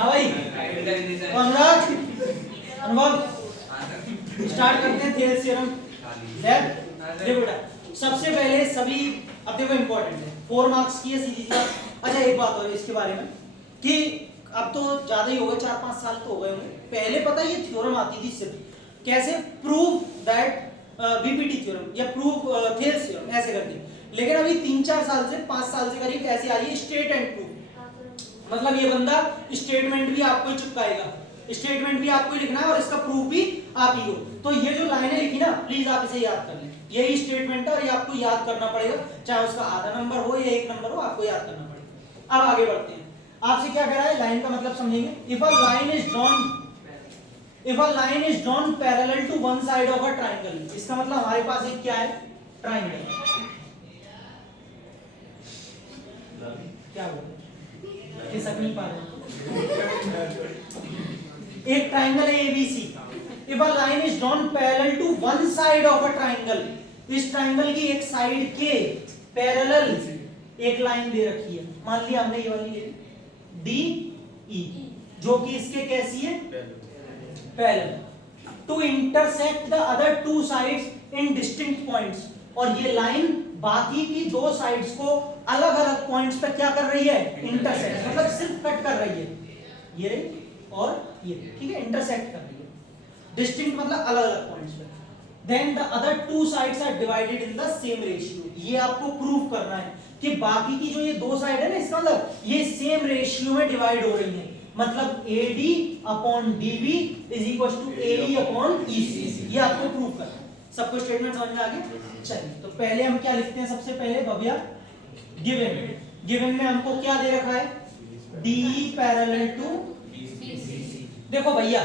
हाँ भाई तो अनुराग अनुभव स्टार्ट करते हैं थेल्स थ्योरम। देखो बेटा सबसे पहले सभी अब देखो इंपॉर्टेंट है 4 मार्क्स की है सीधी सी बात। अच्छा एक बात और इसके बारे में कि अब तो ज्यादा ही हो गए 4-5 साल तो हो गए होंगे। पहले पता ये थ्योरम आती थी सिर्फ कैसे प्रूव दैट बीपीटी थ्योरम या प्रूव थेल्स थ्योरम ऐसे करके, लेकिन अभी 3-4 साल से 5 साल से करीब ऐसे आई है स्टेट एंड प्रूफ। मतलब ये बंदा स्टेटमेंट भी आपको ही चिपकाएगा, स्टेटमेंट भी आपको ही लिखना है और इसका प्रूफ भी आप ही हो। तो ये जो लाइनें लिखी ना प्लीज आप इसे याद कर लें, यही स्टेटमेंट है और ये आपको याद करना पड़ेगा, चाहे उसका आधा नंबर हो या 1 नंबर हो, आपको याद करना पड़ेगा। अब आगे बढ़ते हैं, आपसे क्या कह रहा है लाइन का मतलब समझेंगे। If a line is drawn parallel to one side of a triangle, इसका मतलब हमारे पास एक क्या है ट्राइंगल, क्या बोलते ये सक नहीं पा रहे, एक ट्राइंगल है ABC. If a line is drawn parallel to one side of a triangle, इस ट्राइंगल की एक साइड के पैरेलल एक लाइन दे रखी है, मान लिया हमने ये वाली ले डी ई, जो कि इसके कैसी है parallel to intersect the other two sides in distinct points, और ये लाइन बाकी की दो साइड्स को अलग अलग पॉइंट्स पे क्या कर रही है इंटरसेक्ट, मतलब सिर्फ कट कर रही है, ये रही और ये, ठीक है, इंटरसेक्ट कर रही है, डिस्टिंक्ट मतलब अलग अलग पॉइंट्स पे। Then the other two sides are divided in the same ratio, ये आपको प्रूव करना है कि बाकी की जो ये दो साइड है ना इसका मतलब ये सेम रेशियो में डिवाइड हो रही है, मतलब AD upon DB is equal to AE upon EC, ये आपको प्रूव करना है। सबको स्टेटमेंट समझ में आ गया। चलिए तो पहले हम क्या लिखते हैं, सबसे पहले भव्या गिवन में हमको क्या दे रखा है DE पैरेलल टू, देखो भैया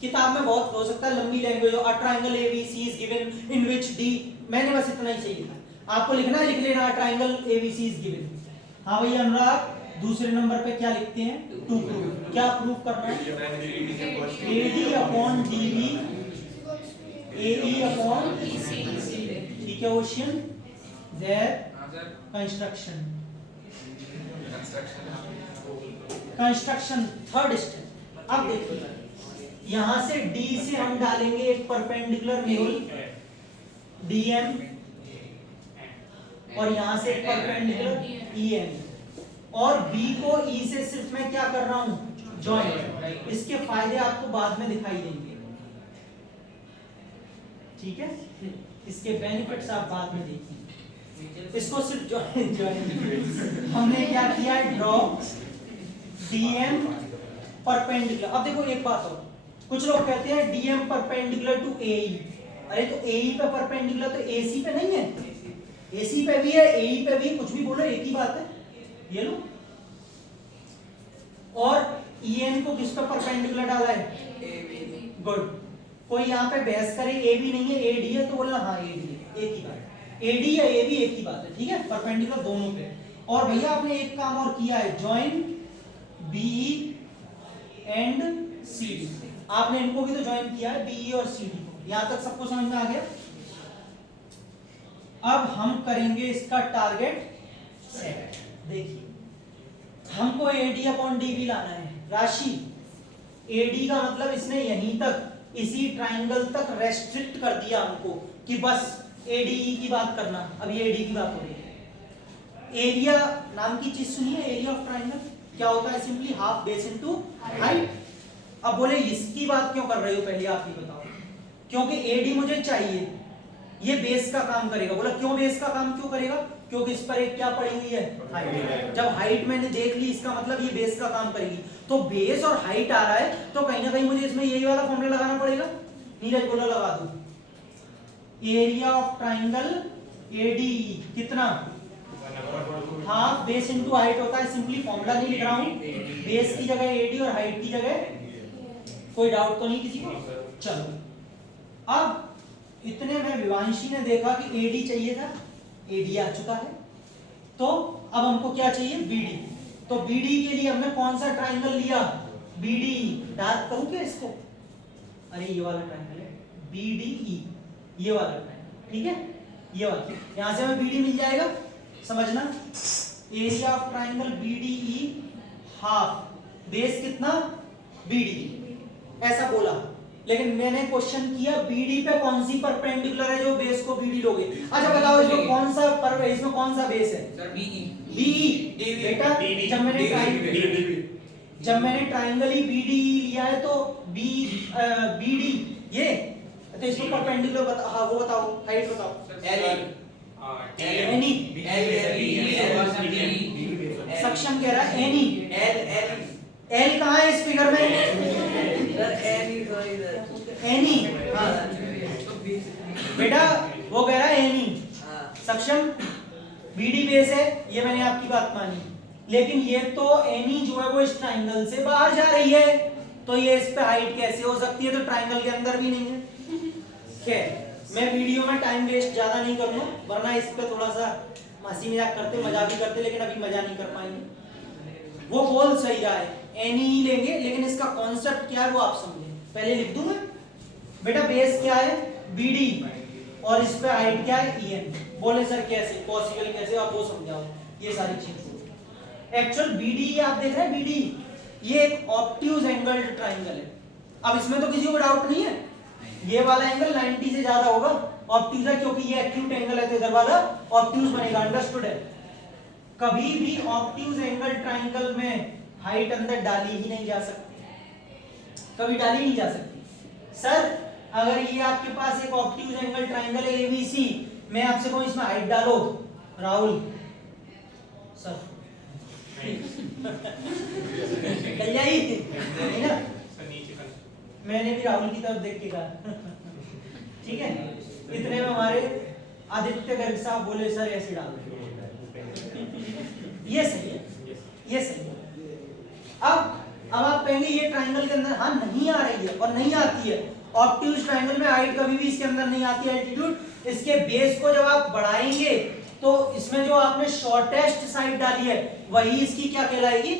किताब में बहुत हो सकता है लंबी लैंग्वेज हो, a triangle ABC is given in which D, मैंने बस इतना ही सही लिखा, आपको लिखना है लिख लेना ट्रायंगल ABC इज गिवन। हाँ भैया अनुराग दूसरे नंबर पे क्या लिखते हैं टू प्रूफ, क्या प्रूफ करना है AD upon DB AE upon EC, ठीक है ocean there construction third step. अब देखिए यहां से D से हम डालेंगे एक परपेंडिकुलर न्यूल DM और यहां से एक परपेंडिकुलर EN, और B को E से सिर्फ मैं क्या कर रहा हूं जॉइन, इसके फायदे आपको बाद में दिखाई देंगे, ठीक है, इसके बेनिफिट्स आप बाद में देखिए, इसको सिर्फ जॉइन हमने क्या किया है ड्रॉ DM परपेंडिकुलर। अब देखो एक बात और, कुछ लोग कहते हैं DM परपेंडिकुलर टू AE, अरे तो AE पे परपेंडिकुलर तो AC पे नहीं है, AC पे भी है AE पे भी, कुछ भी बोलो एक ही बात है, ये लो। और EN को किस पे परपेंडिकुलर डाला है गुड, कोई यहाँ पे बहस करे AB नहीं है AD है तो बोलना हाँ AD है, एक ही बात है, AD या AB एक ही बात है, ठीक है, परपेंडिकुलर दोनों पे। और भैया आपने एक काम और किया है जॉइन BE एंड CD, आपने इनको भी तो ज्वाइन किया है BE और CD को, यहां तक सबको समझ में आ गया। अब हम करेंगे इसका टारगेट सेट, देखिए हमको AD अपॉन DB लाना है राशि, AD का मतलब इसने यहीं तक इसी ट्राइंगल तक रेस्ट्रिक्ट कर दिया हमको कि बस ADE की बात करना, अब ये AD की बात हो रही है। एरिया नाम की चीज सुनिए, एरिया ऑफ ट्राइंगल क्या होता है, simply half base into height. अब बोले इसकी बात क्यों कर रहे हो, पहले आप ही बताओ, क्योंकि AD मुझे चाहिए, ये बेस का काम करेगा। बोला क्यों बेस का काम क्यों करेगा, क्योंकि इस पर एक क्या पड़ी हुई है हाइट, जब हाइट मैंने देख ली इसका मतलब ये बेस का काम करेगी, तो बेस और हाइट आ रहा है तो कहीं ना कहीं मुझे इसमें यही वाला फॉर्मूला लगाना पड़ेगा। नीरज बोला लगा दो, एरिया ऑफ ट्राइंगल ADE कितना हाफ बेस इनटू हाइट होता है, सिंपली फॉर्मूला नहीं लिख रहा हूं, बेस की जगह AD और हाइट की जगह, कोई डाउट तो नहीं किसी को। चलो अब इतने में विवांशी ने देखा कि AD चाहिए था, AD आ चुका है, तो अब हमको क्या चाहिए BD, तो BD के लिए हमने कौन सा ट्राइंगल लिया BDE, डार्क करूं क्या इसको, अरे ये वाला ट्राइंगल है BDE, ये वाला ट्राइंगल, ठीक है, ये वाला, यहां से हमें BD मिल जाएगा, समझना area of triangle BDE half base कितना बीडी, ऐसा बोला। लेकिन मैंने क्वेश्चन किया बीडी पे कौन सी परपेंडिकुलर है जो बेस को बीडी लोगे। अच्छा बताओ इसमें कौन सा इसमें कौन सा बेस है? Sir be. बी बेटा, जब मैंने ट्राइंगल ही बीडी लिया है तो बी बीडी ये, तो इसमें परपेंडिकुलर बता, हाँ वो बताओ, हाइट बताओ। एनी सक्षम कह रहा है एनी। एल कहाँ है इस फिगर में? एनी बेटा वो कह रहा है एनी। सक्षम बीडी बेस है, ये मैंने आपकी बात मानी, लेकिन ये तो एनी जो है वो इस ट्राइंगल से बाहर जा रही है, तो ये इस पे हाइट कैसे हो सकती है? तो ट्राइंगल के अंदर भी नहीं है। खैर मैं वीडियो में टाइम वेस्ट ज्यादा नहीं करूंगा, वरना इस पे थोड़ा सा हंसी मजाक करते, मजा भी करते, लेकिन अभी मजा नहीं कर पाएंगे। वो बोल सही रहा है, एनी ही लेंगे, लेकिन इसका कॉन्सेप्ट क्या है वो आप समझे। पहले लिख दूं मैं बेटा, बेस क्या है? बीडी, और इस पे हाइट क्या है? ईएन। बोले सर कैसे पॉसिबल, कैसे? आप वो समझाओ ये सारी चीजें। एक्चुअल बीडी आप देख रहे हैं, बीडी ये एक ऑब्ट्यूज एंगल्ड ट्राइंगल है। अब इसमें तो किसी को डाउट नहीं है, ये वाला एंगल 90 से ज्यादा होगा, ऑब्ट्यूज है, क्योंकि ये एक्यूट एंगल है तो इधर वाला ऑब्ट्यूज बनेगा। अंडरस्टूड है? कभी भी ऑब्ट्यूज एंगल ट्राइंगल में हाइट अंदर डाली ही नहीं जा सकती, कभी डाली नहीं जा सकती। सर अगर ये आपके पास एक ऑब्ट्यूज एंगल ट्राइंगल है एबीसी, मैं आपसे कहूं इसमें हाइट डालो, राहुल सर चल जाइए ना, मैंने भी राहुल की तरफ देख के कहा ठीक है। इतने में हमारे आदित्य गर्ग साहब बोले सर ऐसे डाल दो, ये सही है, ये सही है। अब आप कहेंगे ये ट्राइंगल के अंदर हाँ नहीं आ रही है, और नहीं आती है। ऑब्ट्यूज ट्राइंगल में हाइट कभी भी इसके अंदर नहीं आती है, एल्टीट्यूड। इसके बेस को जब आप बढ़ाएंगे तो इसमें जो आपने शॉर्टेस्ट साइड डाली है वही इसकी क्या कहलाएगी?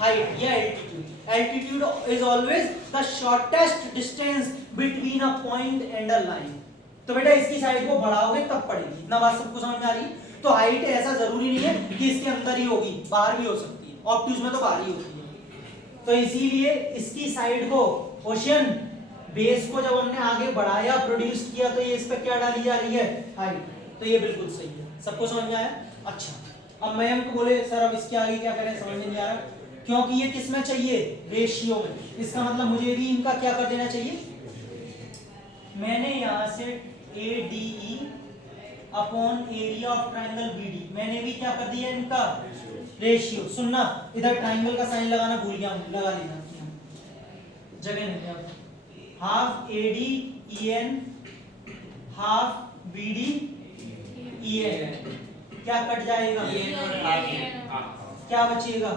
हाइट या altitude. Altitude is always the shortest distance between a point and a line. तो बेटा इसकी साइड को बढ़ाओगे तब पड़ेगी। इतना बात सबको समझ में आ रही है? तो हाइट ऐसा जरूरी नहीं है कि इसके अंदर ही होगी, बाहर भी हो सकती है। ऑब्ट्यूज में तो बाहर ही होती है, तो इसीलिए इसकी साइड को ओशियन बेस को जब हमने आगे बढ़ाया, प्रोड्यूस किया, तो ये इस पे क्या डाली जा रही है? हाइट। तो ये बिल्कुल सही है। सबको समझ में आया? अच्छा, अब मयंक बोले सर अब इसके आगे क्या करें, समझ में नहीं आ रहा, क्योंकि ये किस में चाहिए? रेशियो में। इसका मतलब मुझे भी इनका क्या कर देना चाहिए? मैंने यहां से ADE upon area of triangle BD, मैंने भी क्या कर दिया? इनका रेशियो। सुनना, इधर ट्राइंगल का साइन लगाना भूल गया हूं, लगा लेना, जगह नहीं है। Half ADEN half BD EN, क्या कट जाएगा? क्या बचेगा?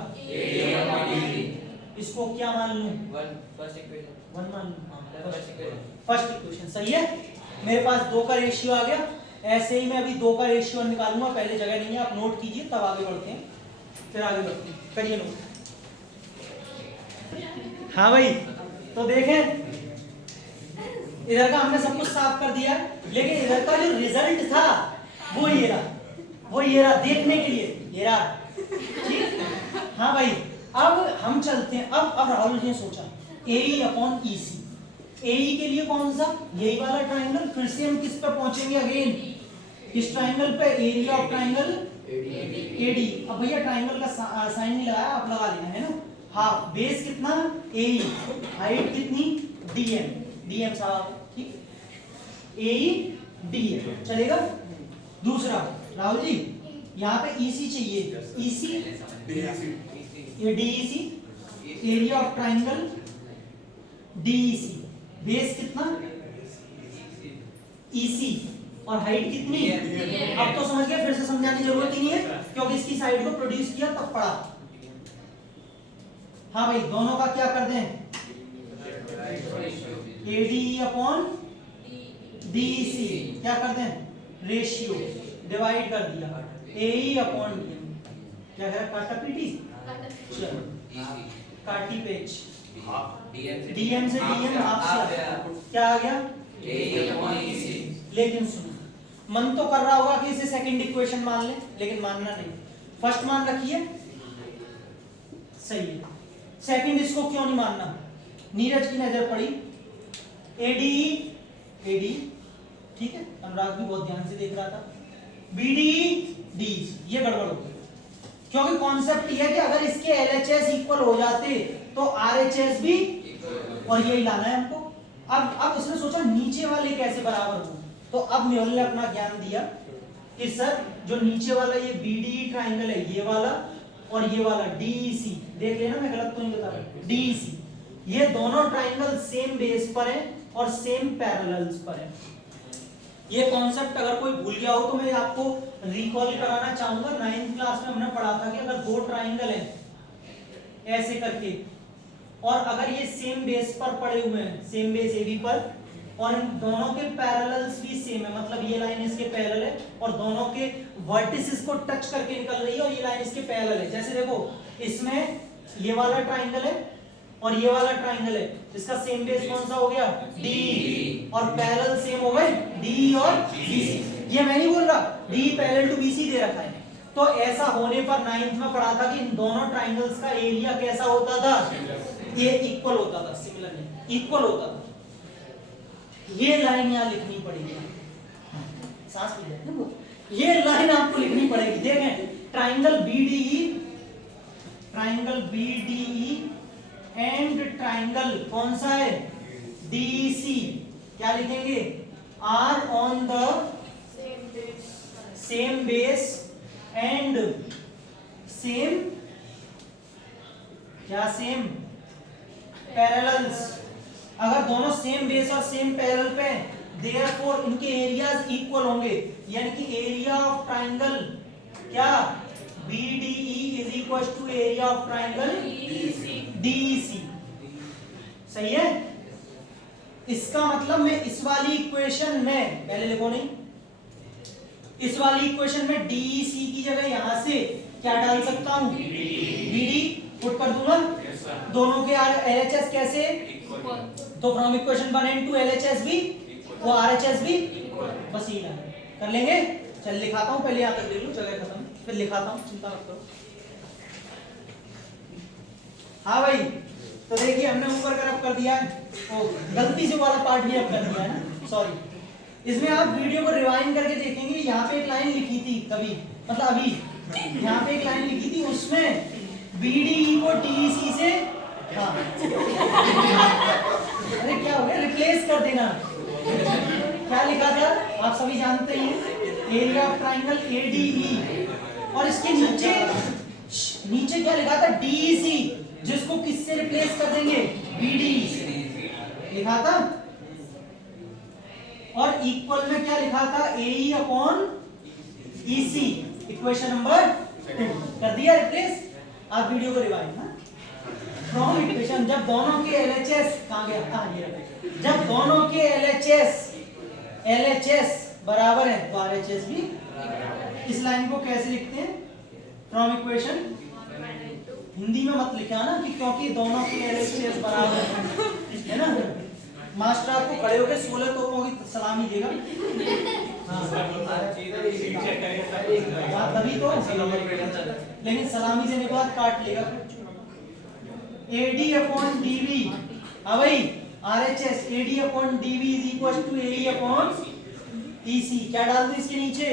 इसको क्या मान लूं? वन मान लूं। फर्स्ट इक्वेशन सही है। मेरे पास 2 का रेशियो आ गया। ऐसे ही मैं अभी 2 का रेशियो निकालूंगा, पहले जगह नहीं है, आप नोट कीजिए तब आगे बढ़ते हैं, फिर आगे बढ़ते हैं। करिए नोट। हाँ भाई, तो देखें इधर का हमने सब कुछ साफ कर दिया, लेकिन इधर का जो रिजल्ट था वो ये रहा, वो ये रहा देखने के लिए, ये रहा। ठीक। हाँ भाई, अब हम चलते हैं। अब राहुल जी ने सोचा AE अपॉन EC। AE के लिए कौन सा? यही वाला ट्राइंगल। फिर से हम किस पर पहुंचेंगे? अगेन इस ट्राइंगल पे, एरिया ऑफ ट्राइंगल AD। अब भैया ट्राइंगल का साइन नहीं लगाया, आप लगा लेना है ना। हाफ बेस कितना? AE, हाइट कितनी? DM साहब, ठीक। AE DM चलेगा। दूसरा राहुल जी, यहाँ पे EC चाहिए। EC ये DEC, area of triangle DEC। Base कितना? EC, और हाइट कितनी? अब तो समझ गए, फिर से समझाने की जरूरत ही नहीं है, क्योंकि इसकी साइड को प्रोड्यूस किया तब पड़ा। हाँ भाई, दोनों का क्या कर दें? ADE अपॉन DEC क्या कर दें? रेशियो, डिवाइड कर दिया। AE अपॉन DM, क्या कह रहा? काटा पीटी, चलो काटी पेच। DM से DM हाफ से क्या आ गया? AE upon EC। लेकिन सुनो, मन तो कर रहा होगा कि इसे सेकंड इक्वेशन मान ले, लेकिन मानना नहीं, फर्स्ट मान रखिए। सही है। सेकंड इसको क्यों नहीं मानना? नीरज की नजर पड़ी एडी, एडी ठीक है, अनुराग भी बहुत ध्यान से देख रहा था, बीडी डी, ये गड़बड़ हो गई क्योंकि कॉन्सेप्ट ये है कि अगर इसके एलएचएस इक्वल हो जाते तो आरएचएस भी, और यही लाना है हमको। अब उसने सोचा नीचे वाले कैसे बराबर हो, तो अब मेहुल ने अपना ज्ञान दिया कि सर जो नीचे वाला ये बीडी ट्राइंगल है, ये वाला और ये वाला डीसी, देख लेना मैं गलत तो नहीं बता रहा, डीसी, ये दोनों ट्राइंगल सेम बेस पर हैं और सेम पैरेलल्स पर हैं। ये कॉन्सेप्ट अगर कोई भूल गया हो तो मैं आपको रिकॉल कराना चाहूंगा। 9th क्लास में हमने पढ़ा था कि अगर दो ट्राइंगल हैं ऐसे करके और अगर ये सेम बेस पर पड़े हुए हैं, सेम बेस एबी पर, और इन दोनों के पैरेलल्स भी सेम है, मतलब ये लाइन इसके पैरेलल है और दोनों के वर्टिसेस को टच करके निकल रही है और ये लाइन इसके पैरेलल है। जैसे देखो इसमें ये वाला ट्राइंगल है और ये वाला ट्राइंगल है, इसका सेम बेस कौन सा हो गया? डी, और पैरेलल सेम हो गए डी और बीसी। ये मैं नहीं बोल रहा, डी पैरेलल टू बीसी दे रखा है। तो ऐसा होने पर 9th में पढ़ा था कि इन दोनों ट्राइंगल्स का एरिया कैसा होता था? ये इक्वल होता था, सिमिलर नहीं, इक्वल होता था। ये लाइन यहां लिखनी पड़ेगी, सांस ले लेते हैं, ये लाइन आपको लिखनी पड़ेगी। देखें triangle BDE, triangle BDE and triangle कौन सा है? डीसी, क्या लिखेंगे? Are on the same base and same, क्या सेम? पैरेलल्स। अगर दोनों सेम बेस और सेम पैरेलल पे, देयरफॉर इनके एरियाज इक्वल होंगे, यानी कि एरिया ऑफ ट्राइंगल क्या? BDE is equal to area of triangle DEC। सही है? इसका मतलब मैं इस वाली इक्वेशन में, पहले लिखो नहीं, इस वाली इक्वेशन में DEC की जगह यहां से क्या डाल सकता हूं? BD पुट कर दूंगा। दोनों के LHS कैसे? तो फ्रॉम इक्वेशन 1 and 2 LHS भी वो RHS भी, बस ये कर लेंगे। चल लिखाता हूं, पहले यहां तक ले लो, जगह खत्म, फिर लिखाता हूं, चिंता मत करो। हाँ भाई, तो देखिए हमने ऊपर का रब कर दिया है, ओ गलती से वाला पार्ट भी अब कर दिया है ना, सॉरी। इसमें आप वीडियो को रिवाइंड करके देखेंगे, यहाँ पे एक लाइन लिखी थी कभी, मतलब अभी यहाँ पे एक लाइन लिखी थी, उसमें BDE को DEC से, हाँ अरे क्या हो गया, रिप्लेस कर देना। क्या लिखा था आप सभी जानते हैं, एरिया ऑफ ट्राइंगल ADE, और इसके नीचे नीचे क्या लिखा था? DEC, जिसको किससे रिप्लेस कर देंगे? BDE से लिखा था। और इक्वल में क्या लिखा था? AE upon EC, equation number 2 कर दिया रिप्लेस। आप वीडियो को रिवाइंड ना, फ्रॉम इक्वेशन, जब दोनों के LHS कहां गया? जब दोनों के LHS बराबर है तो RHS भी। इस लाइन को कैसे लिखते हैं? फ्रॉम इक्वेशन, हिंदी में मत लिखा ना कि क्योंकि दोनों के LHS बराबर है ना। मास्टर आपको खड़े होकर 16 तोपों की सलामी देगा, तभी तो, लेकिन सलामी देने के बाद काट लेगा। AD अपॉन DB, हाँ भाई RHS, AD upon DB is equal to AE upon EC। क्या डाल दूं इसके नीचे?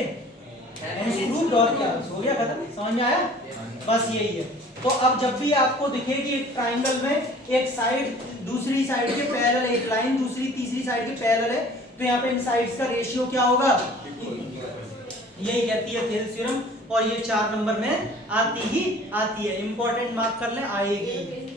और क्या हो गया, खत्म, समझ में आया? बस यही है। तो अब जब भी आपको दिखे कि एक ट्राइंगल में एक साइड दूसरी साइड के पैरेलल, एक लाइन दूसरी तीसरी साइड के पैरेलल है, तो यहाँ पे इन साइड्स का रेशियो क्या होगा? यही कहती है थेल्स थ्योरम, और ये 4 नंबर में आती ही आती है। इंपॉर्टेंट मार्क कर ले, आएगी।